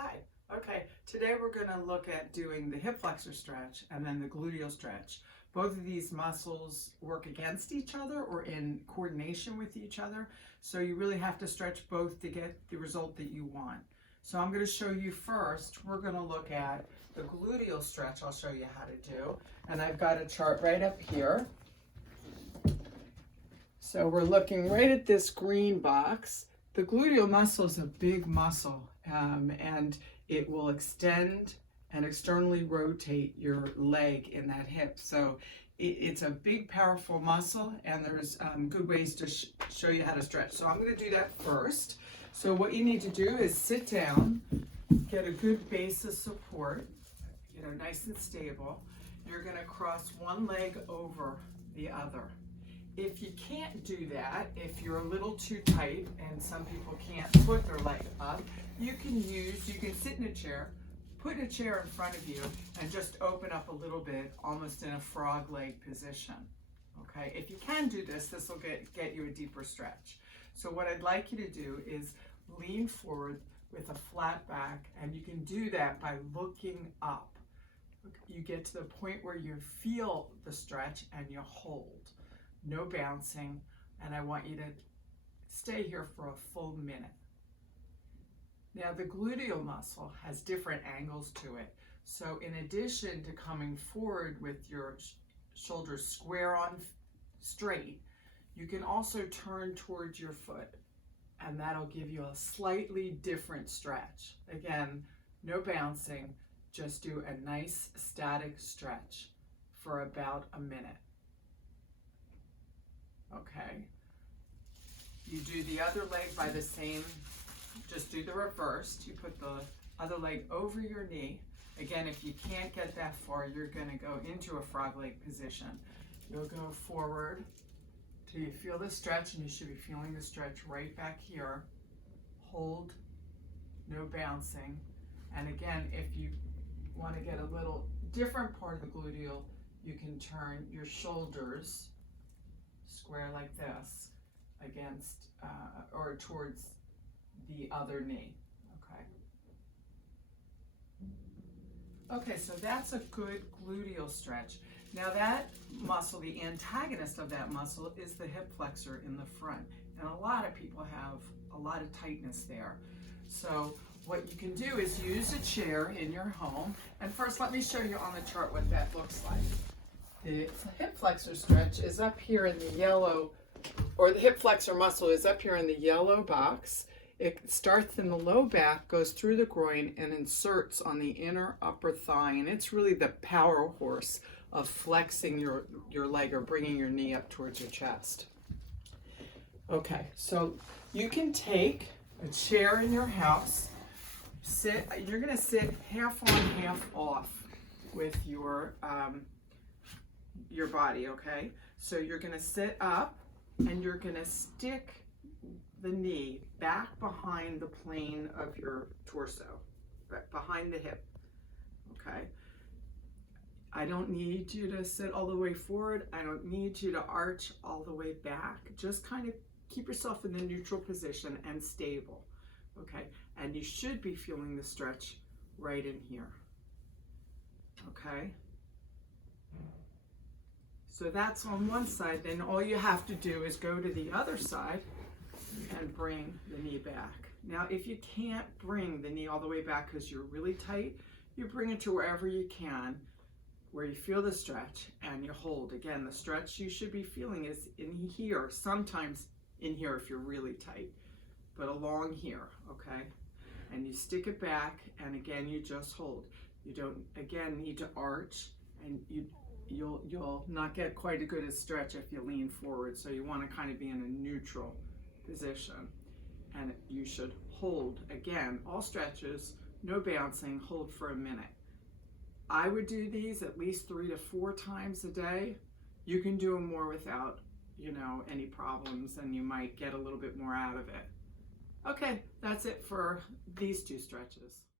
Hi. Okay, today we're going to look at doing the hip flexor stretch and then the gluteal stretch. Both of these muscles work against each other or in coordination with each other, so you really have to stretch both to get the result that you want. So I'm going to show you first, we're going to look at the gluteal stretch. I'll show you how to do, and I've got a chart right up here. So we're looking right at this green box. The gluteal muscle is a big muscle, and it will extend and externally rotate your leg in that hip. So it's a big, powerful muscle, and there's good ways to show you how to stretch. So I'm going to do that first. So what you need to do is sit down, get a good base of support, nice and stable. You're going to cross one leg over the other. If you can't do that, if you're a little too tight and some people can't put their leg up, you can sit in a chair, put a chair in front of you, and just open up a little bit, almost in a frog leg position. Okay, if you can do this, this will get you a deeper stretch. So what I'd like you to do is lean forward with a flat back, and you can do that by looking up. You get to the point where you feel the stretch and you hold. No bouncing, and I want you to stay here for a full minute. Now the gluteal muscle has different angles to it. So in addition to coming forward with your shoulders square on straight, you can also turn towards your foot, and that'll give you a slightly different stretch. Again, no bouncing, just do a nice static stretch for about a minute. Okay, you do the other leg by the same, just do the reverse. You put the other leg over your knee. Again, if you can't get that far, you're going to go into a frog leg position. You'll go forward till you feel the stretch, and you should be feeling the stretch right back here. Hold, no bouncing. And again, if you want to get a little different part of the gluteal, you can turn your shoulders square like this against or towards the other knee. Okay, so that's a good gluteal stretch. Now that muscle, the antagonist of that muscle, is the hip flexor in the front, and a lot of people have a lot of tightness there. So what you can do is use a chair in your home, and first let me show you on the chart what that looks like. The hip flexor stretch is up here in the yellow, or the hip flexor muscle is up here in the yellow box. It starts in the low back, goes through the groin, and inserts on the inner upper thigh. And it's really the power horse of flexing your leg or bringing your knee up towards your chest. Okay, so you can take a chair in your house, you're going to sit half on, half off with your body, okay? So you're going to sit up, and you're going to stick the knee back behind the plane of your torso, behind the hip, okay? I don't need you to sit all the way forward. I don't need you to arch all the way back. Just kind of keep yourself in the neutral position and stable, okay? And you should be feeling the stretch right in here, okay? So that's on one side. Then all you have to do is go to the other side and bring the knee back. Now, if you can't bring the knee all the way back because you're really tight, you bring it to wherever you can, where you feel the stretch, and you hold. Again, the stretch you should be feeling is in here, sometimes in here if you're really tight, but along here, okay? And you stick it back, and again, you just hold. You don't, again, need to arch, and you'll not get quite as good a stretch if you lean forward, so you want to kind of be in a neutral position, and you should hold. Again, all stretches, no bouncing, hold for a minute. I would do these at least 3 to 4 times a day. You can do them more without, any problems, and you might get a little bit more out of it. Okay, that's it for these 2 stretches.